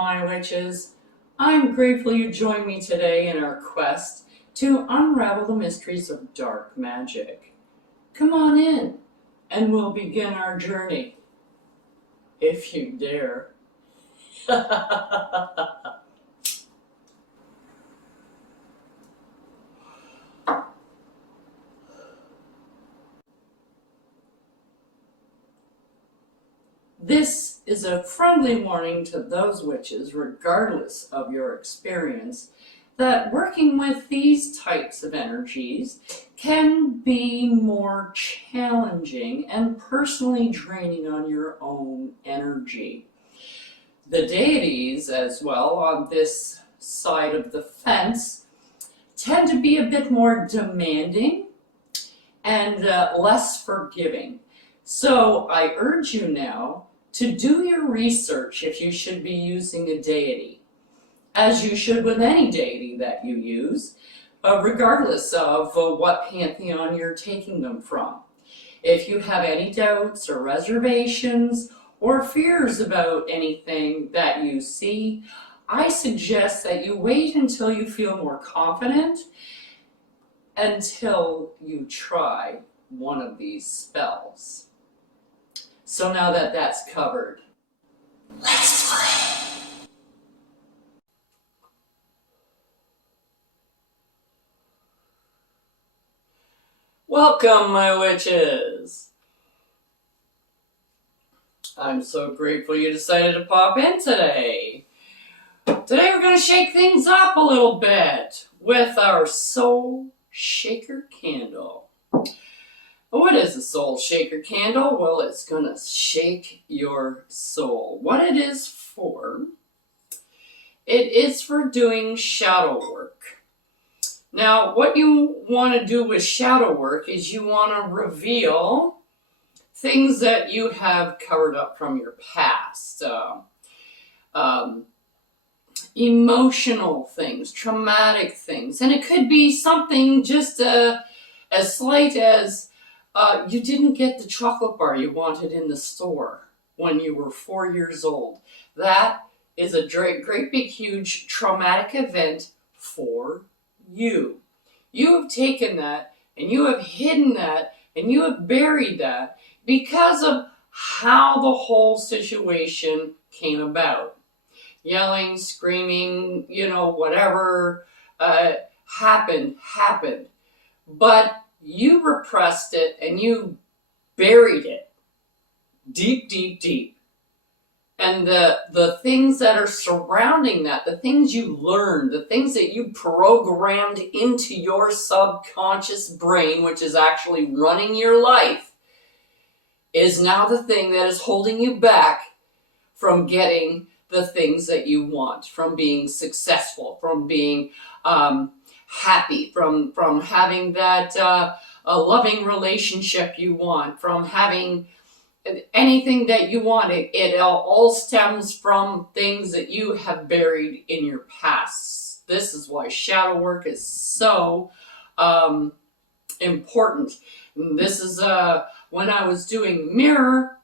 my witches. I'm grateful you joined me today in our quest to unravel the mysteries of dark magic. Come on in, and we'll begin our journey, if you dare. This is a friendly warning to those witches, regardless of your experience, that working with these types of energies can be more challenging and personally draining on your own energy. The deities, as well, on this side of the fence, tend to be a bit more demanding and less forgiving. So I urge you now to do your research if you should be using a deity, as you should with any deity that you use, regardless of what pantheon you're taking them from. If you have any doubts or reservations or fears about anything that you see, I suggest that you wait until you feel more confident until you try one of these spells. So now that that's covered, let's play. Welcome, my witches. I'm so grateful you decided to pop in today. Today we're going to shake things up a little bit with our Soul Shaker Candle. What is a Soul Shaker Candle? Well, it's going to shake your soul. What it is for, it is for doing shadow work. Now, what you want to do with shadow work is you want to reveal things that you have covered up from your past. Emotional things, traumatic things. And it could be something just as slight as you didn't get the chocolate bar you wanted in the store when you were 4 years old. That is a great big huge traumatic event for you. You have taken that and you have hidden that and you have buried that because of how the whole situation came about. Yelling, screaming, whatever happened. But you repressed it and you buried it deep. And the things that are surrounding that, the things you learned, the things that you programmed into your subconscious brain, which is actually running your life, is now the thing that is holding you back from getting the things that you want, from being successful, from being happy, from having that a loving relationship you want, from having anything that you want. It all stems from things that you have buried in your past. This is why shadow work is so important. And this is when I was doing mirror,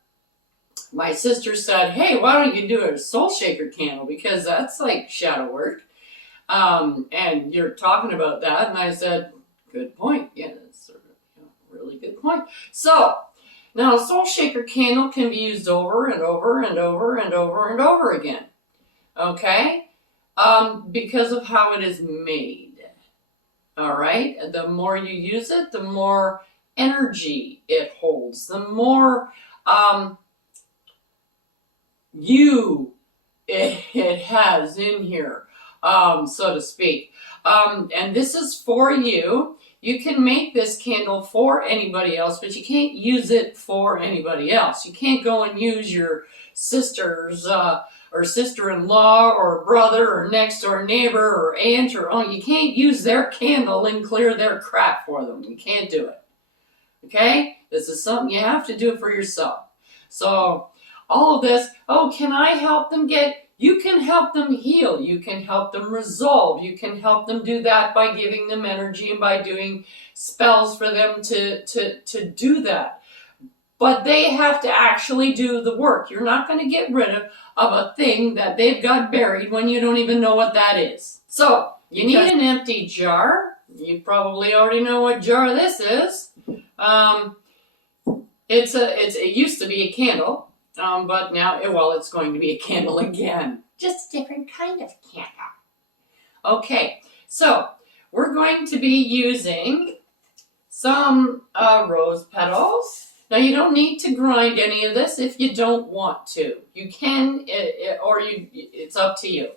my sister said, hey, why don't you do a Soul Shaker Candle, because that's like shadow work. And you're talking about that. And I said, good point. Yeah, that's a really good point. So now a Soul Shaker Candle can be used over and over again. Okay? Because of how it is made. All right? The more you use it, the more energy it holds. The more it has in here, so to speak. And this is for you. You can make this candle for anybody else, but you can't use it for anybody else. You can't go and use your sister's or sister-in-law or brother or next door neighbor or aunt or uncle. You can't use their candle and clear their crap for them. You can't do it. Okay? This is something you have to do for yourself. So all of this, can I help them you can help them heal. You can help them resolve. You can help them do that by giving them energy and by doing spells for them to do that. but they have to actually do the work. You're not going to get rid of a thing that they've got buried when you don't even know what that is. So you need an empty jar. You probably already know what jar this is. It used to be a candle, but now, it's going to be a candle again. Just a different kind of candle. Okay, so we're going to be using some rose petals. Now you don't need to grind any of this if you don't want to. You can, it's up to you.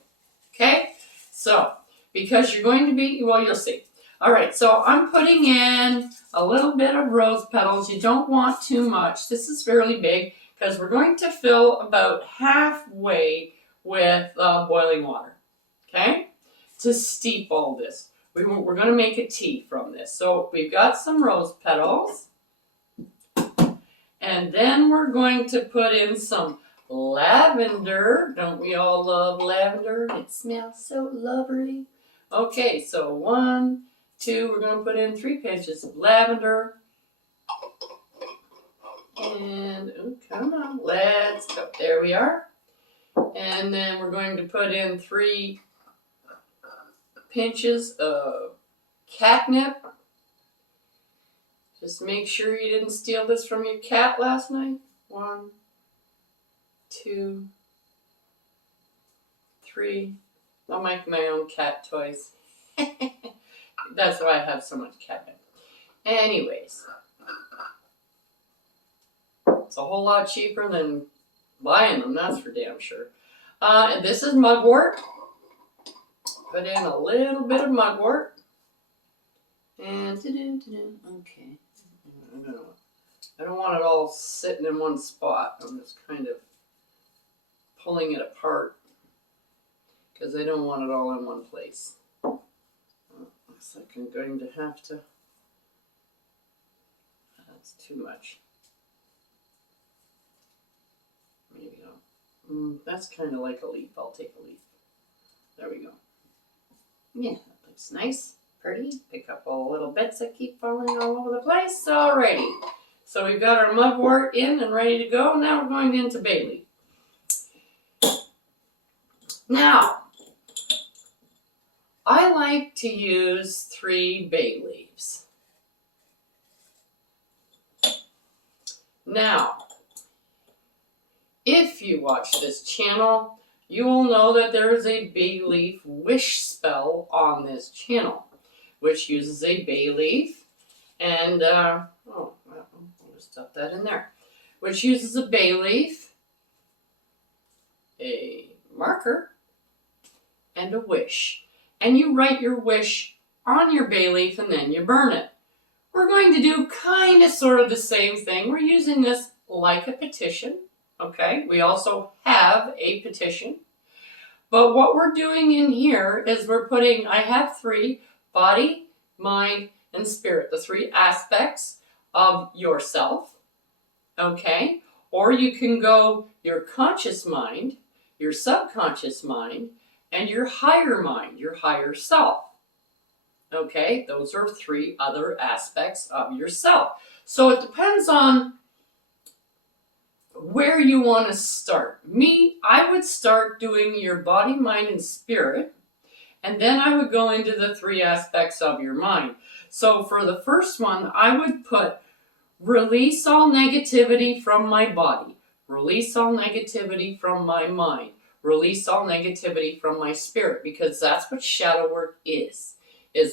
Okay, so because you're going to be, you'll see. All right, so I'm putting in a little bit of rose petals. You don't want too much. This is fairly big because we're going to fill about halfway with boiling water, okay, to steep all this. We're going to make a tea from this. So we've got some rose petals, and then we're going to put in some lavender. Don't we all love lavender? It smells so lovely. Okay, so 1, 2, we're going to put in 3 pinches of lavender. And, come on, let's go. There we are. And then we're going to put in 3 pinches of catnip. Just make sure you didn't steal this from your cat last night. 1, 2, 3. I'll make my own cat toys. That's why I have so much catnip. Anyways, it's a whole lot cheaper than buying them, that's for damn sure. And this is mugwort. Put in a little bit of mugwort. And okay. I don't want it all sitting in one spot. I'm just kind of pulling it apart because I don't want it all in one place. Looks like I'm going to have to. That's too much. Maybe that's kind of like a leaf. I'll take a leaf. There we go. Yeah, that looks nice, pretty. Pick up all the little bits that keep falling all over the place. Alrighty. So we've got our mugwort in and ready to go. Now we're going into bay leaf. Now, I like to use 3 bay leaves. Now, if you watch this channel, you will know that there is a bay leaf wish spell on this channel, which uses a bay leaf and, I'll just stuff that in there, which uses a bay leaf, a marker, and a wish. And you write your wish on your bay leaf and then you burn it. We're going to do kind of sort of the same thing. We're using this like a petition. Okay, we also have a petition. But what we're doing in here is I have 3, body, mind, and spirit, the 3 aspects of yourself. Okay, or you can go your conscious mind, your subconscious mind, and your higher mind, your higher self. Okay, those are 3 other aspects of yourself. So it depends on where you want to start. Me, I would start doing your body, mind, and spirit, and then I would go into the 3 aspects of your mind. So for the first one, I would put release all negativity from my body, release all negativity from my mind, release all negativity from my spirit, because that's what shadow work is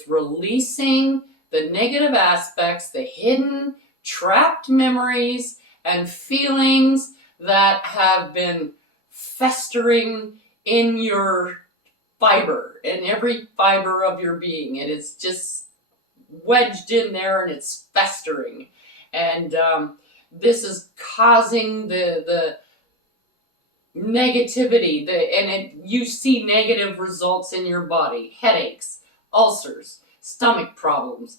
releasing the negative aspects, the hidden, trapped memories and feelings that have been festering in your fiber, in every fiber of your being. It is just wedged in there and it's festering. And this is causing the negativity, you see negative results in your body, headaches, ulcers, stomach problems,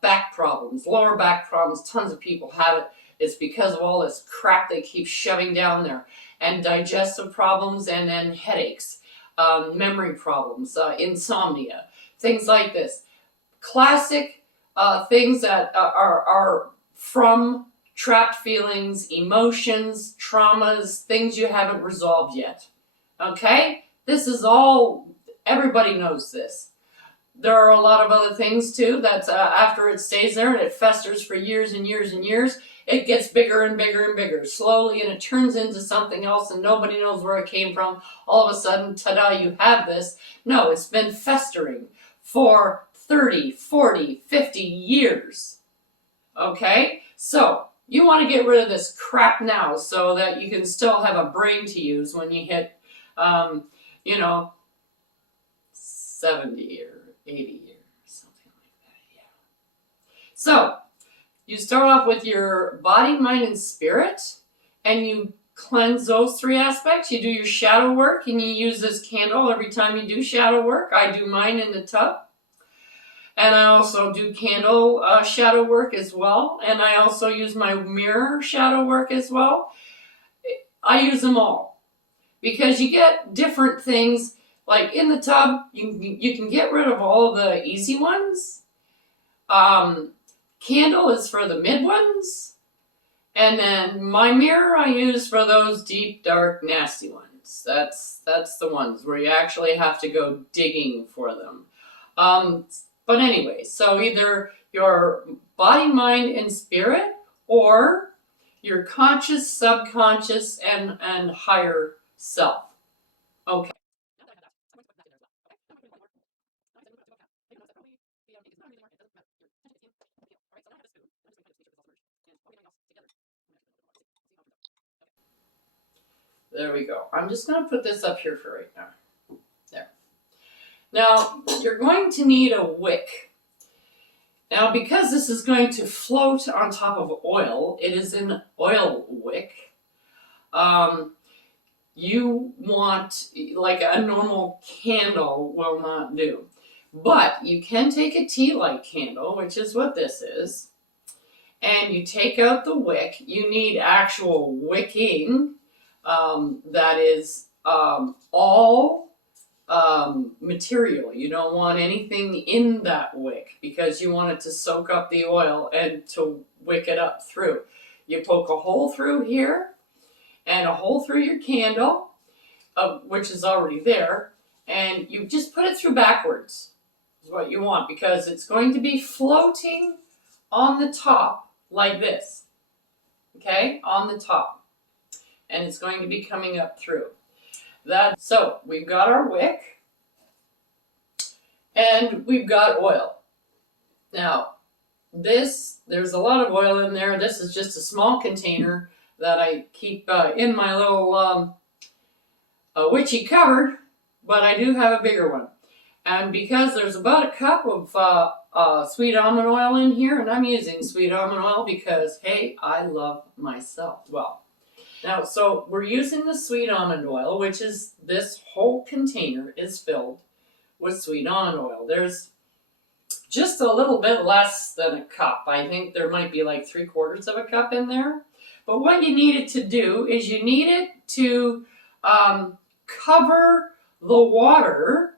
back problems, lower back problems. Tons of people have it. It's because of all this crap they keep shoving down there, and digestive problems, and then headaches, memory problems, insomnia, things like this. Classic things that are from trapped feelings, emotions, traumas, things you haven't resolved yet. Okay? This is all, everybody knows this. There are a lot of other things too that after it stays there and it festers for years and years and years, it gets bigger and bigger and bigger slowly, and it turns into something else and nobody knows where it came from. All of a sudden, ta-da, you have this. No, it's been festering for 30, 40, 50 years. Okay? So, you want to get rid of this crap now so that you can still have a brain to use when you hit, 70 or 80 years, something like that, yeah. So, you start off with your body, mind, and spirit, and you cleanse those three aspects. You do your shadow work, and you use this candle every time you do shadow work. I do mine in the tub. And I also do candle shadow work as well. And I also use my mirror shadow work as well. I use them all. Because you get different things. Like in the tub, you can get rid of all the easy ones. Candle is for the mid ones. And then my mirror I use for those deep, dark, nasty ones. That's the ones where you actually have to go digging for them. But anyway, so either your body, mind, and spirit, or your conscious, subconscious, and higher self. Okay. There we go. I'm just going to put this up here for right now. There. Now, you're going to need a wick. Now, because this is going to float on top of oil, it is an oil wick. You want, like a normal candle will not do. But you can take a tea light candle, which is what this is, and you take out the wick. You need actual wicking that is all material. You don't want anything in that wick because you want it to soak up the oil and to wick it up through. You poke a hole through here and a hole through your candle, which is already there, and you just put it through backwards is what you want, because it's going to be floating on the top like this, okay, on the top, and it's going to be coming up through that. So we've got our wick and we've got oil. Now there's a lot of oil in there. This is just a small container that I keep in my little witchy cupboard, but I do have a bigger one. And because there's about a cup of sweet almond oil in here, and I'm using sweet almond oil because, hey, I love myself. Well, now, so we're using the sweet almond oil, which is this whole container is filled with sweet almond oil. There's just a little bit less than a cup. I think there might be like 3/4 of a cup in there. But what you need it to do is you need it to cover the water,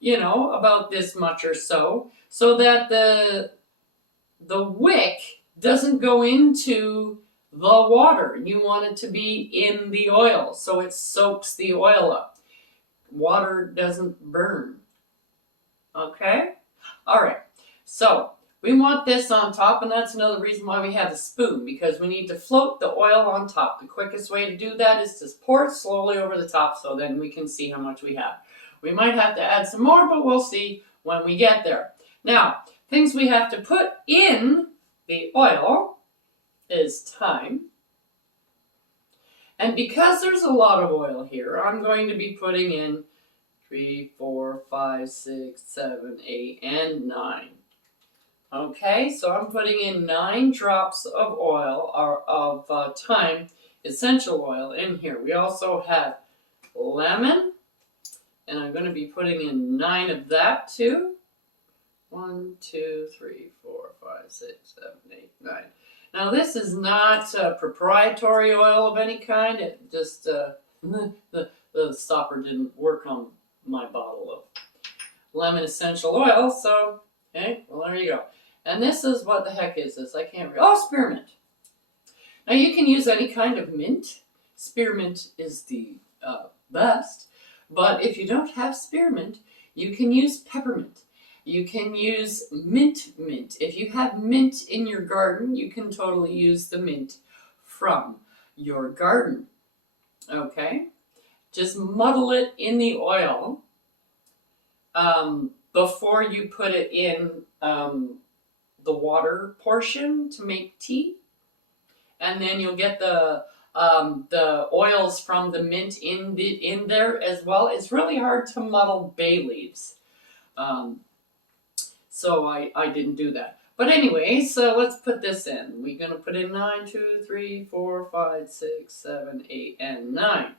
about this much or so that the wick doesn't go into the water. You want it to be in the oil so it soaks the oil up. Water doesn't burn. Okay? All right. So we want this on top, and that's another reason why we have a spoon, because we need to float the oil on top. The quickest way to do that is to pour it slowly over the top so then we can see how much we have. We might have to add some more, but we'll see when we get there. Now, things we have to put in the oil is thyme. And because there's a lot of oil here, I'm going to be putting in 3, 4, 5, 6, 7, 8, and 9. Okay, so I'm putting in 9 drops of oil, or of thyme essential oil in here. We also have lemon, and I'm going to be putting in 9 of that too. 1, 2, 3, 4, 5, 6, 7, 8, 9. Now this is not proprietary oil of any kind. It just the stopper didn't work on my bottle of lemon essential oil. So okay, well there you go. And this is what the heck is this? I can't read. Oh, spearmint. Now you can use any kind of mint. Spearmint is the best. But if you don't have spearmint, you can use peppermint. You can use mint. If you have mint in your garden, you can totally use the mint from your garden. Okay? Just muddle it in the oil before you put it in the water portion to make tea. And then you'll get the oils from the mint in there as well. It's really hard to muddle bay leaves. So I didn't do that. But anyway, so let's put this in. We're going to put in 9, 2, 3, 4, 5, 6, 7, 8, and 9.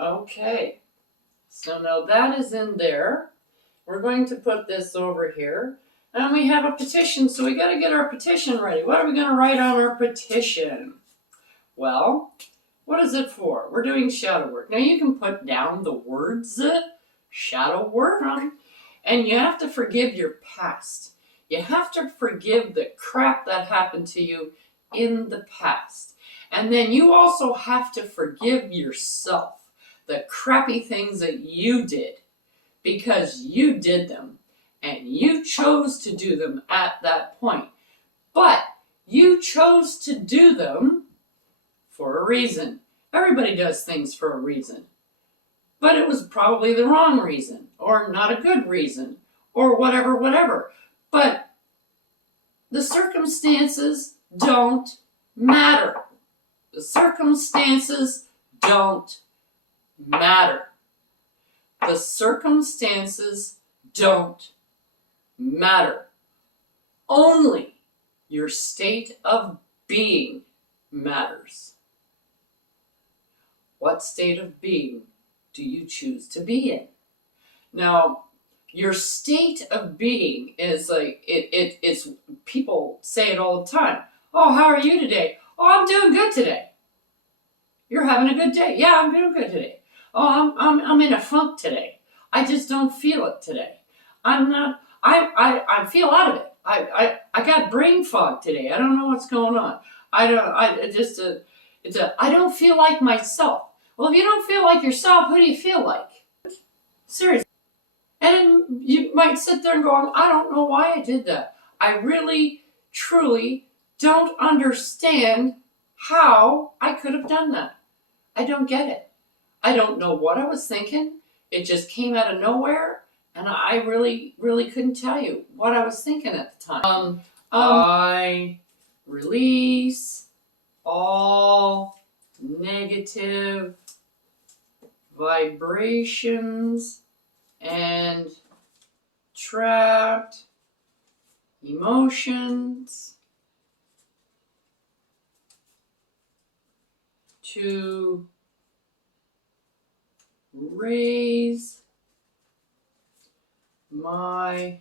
Okay. So now that is in there. We're going to put this over here. And we have a petition, so we got to get our petition ready. What are we going to write on our petition? Well, what is it for? We're doing shadow work. Now you can put down the words shadow work, and you have to forgive your past. You have to forgive the crap that happened to you in the past. And then you also have to forgive yourself, the crappy things that you did, because you did them. And you chose to do them at that point. But you chose to do them for a reason. Everybody does things for a reason. But it was probably the wrong reason, or not a good reason, or whatever. But the circumstances don't matter. The circumstances don't matter. The circumstances don't matter. Only your state of being matters. What state of being do you choose to be in? Now, your state of being is like, it's people say it all the time. Oh, how are you today? Oh, I'm doing good today. You're having a good day. Yeah, I'm doing good today. Oh, I'm in a funk today. I just don't feel it today. I feel out of it. I got brain fog today. I don't know what's going on. I don't feel like myself. Well, if you don't feel like yourself, who do you feel like? Seriously. And you might sit there and go, I don't know why I did that. I really, truly don't understand how I could have done that. I don't get it. I don't know what I was thinking. It just came out of nowhere. And I really, really couldn't tell you what I was thinking at the time. I release all negative vibrations and trapped emotions to raise my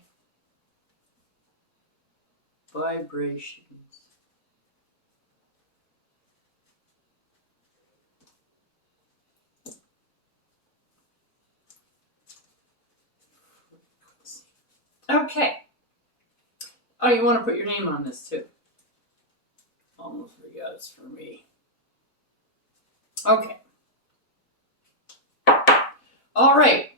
vibrations. Okay. Oh, you want to put your name on this too? Almost forgot it's for me. Okay. All right.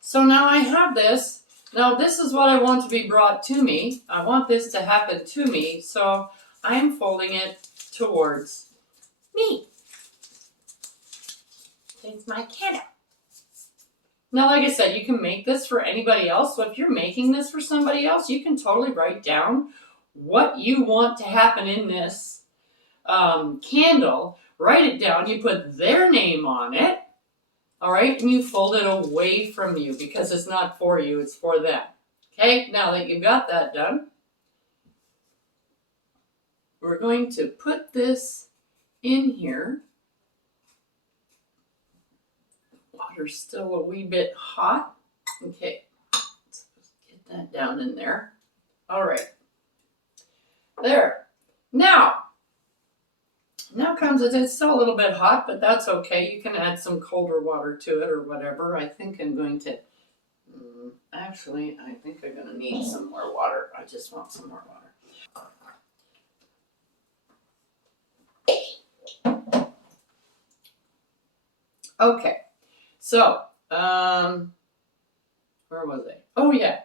So now I have this. Now this is what I want to be brought to me. I want this to happen to me. So I am folding it towards me. It's my kiddo. Now, like I said, you can make this for anybody else. So if you're making this for somebody else, you can totally write down what you want to happen in this candle. Write it down. You put their name on it. All right, and you fold it away from you because it's not for you, it's for them. Okay, now that you've got that done, we're going to put this in here. Water's still a wee bit hot. Okay, let's get that down in there. All right, there. Now comes it. It's still a little bit hot, but that's okay. You can add some colder water to it or whatever. I think I'm going to, actually, I think I'm going to need some more water. I just want some more water. Okay, so, where was I? Oh yeah,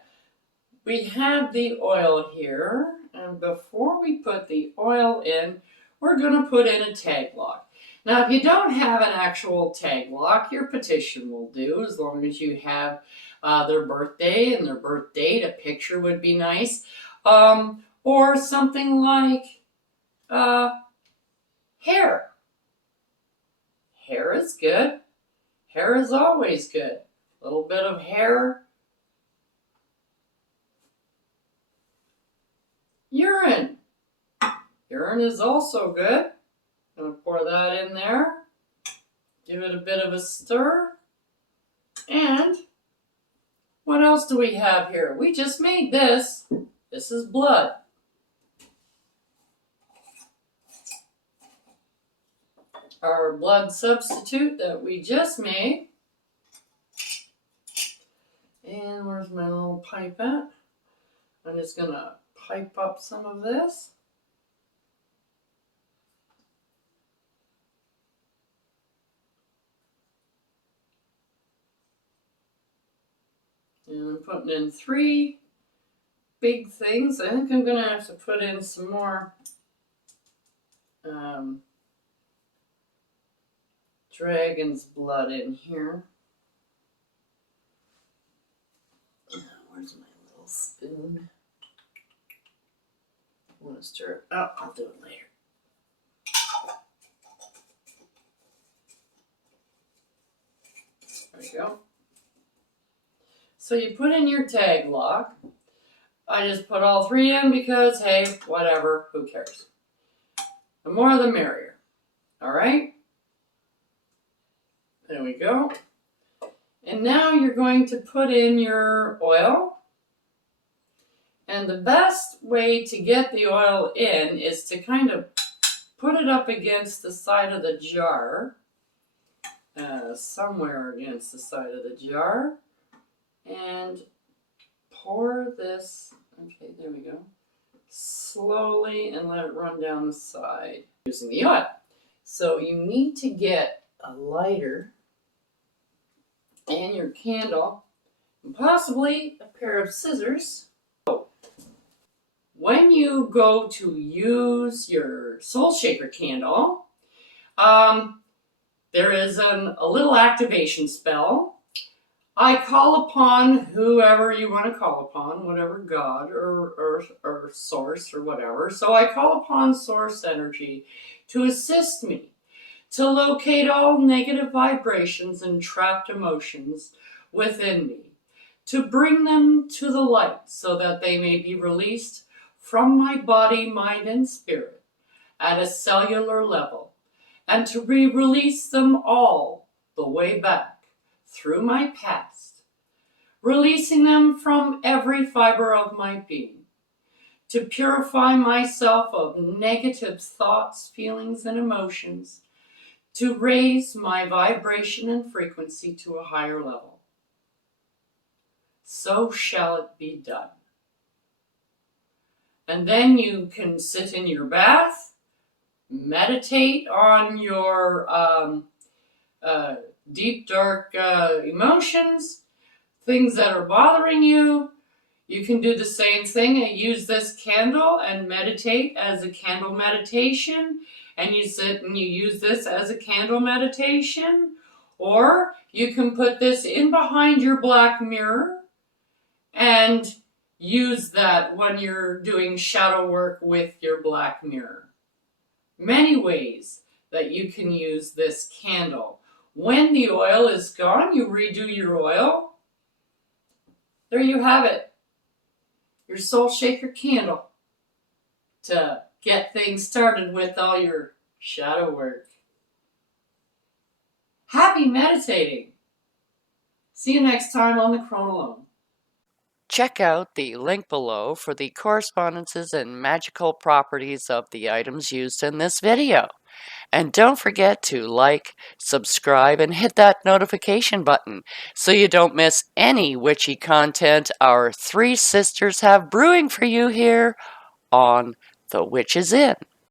we have the oil here, and before we put the oil in, we're going to put in a tag lock. Now, if you don't have an actual tag lock, your petition will do, as long as you have their birthday and their birth date. A picture would be nice. Or something like hair. Hair is good. Hair is always good. A little bit of hair. Urine. Urine is also good. I'm going to pour that in there. Give it a bit of a stir. And what else do we have here? We just made this. This is blood. Our blood substitute that we just made. And where's my little pipe at? I'm just going to pipe up some of this. And I'm putting in 3 big things. I think I'm going to have to put in some more dragon's blood in here. Where's my little spoon? I want to stir it. Oh, I'll do it later. There we go. So you put in your tag lock. I just put all 3 in because, hey, whatever, who cares? The more the merrier. All right? There we go. And now you're going to put in your oil. And the best way to get the oil in is to kind of put it up against the side of the jar. Somewhere against the side of the jar. And pour this, okay, there we go, slowly, and let it run down the side using the oil. So you need to get a lighter and your candle, and possibly a pair of scissors. When you go to use your Soul Shaker candle, there is a little activation spell. I call upon whoever you want to call upon, whatever God or source or whatever. So I call upon source energy to assist me to locate all negative vibrations and trapped emotions within me, to bring them to the light so that they may be released from my body, mind, and spirit at a cellular level, and to re-release them all the way back through my past, releasing them from every fiber of my being, to purify myself of negative thoughts, feelings, and emotions, to raise my vibration and frequency to a higher level. So shall it be done. And then you can sit in your bath, meditate on your deep, dark emotions, things that are bothering you. You can do the same thing and use this candle and meditate as a candle meditation. And you sit and you use this as a candle meditation. Or you can put this in behind your black mirror and use that when you're doing shadow work with your black mirror. Many ways that you can use this candle. When the oil is gone, you redo your oil. There you have it. Your Soul Shaker candle to get things started with all your shadow work. Happy meditating. See you next time on the Chronalome. Check out the link below for the correspondences and magical properties of the items used in this video. And don't forget to like, subscribe, and hit that notification button so you don't miss any witchy content our 3 sisters have brewing for you here on The Witches Inn.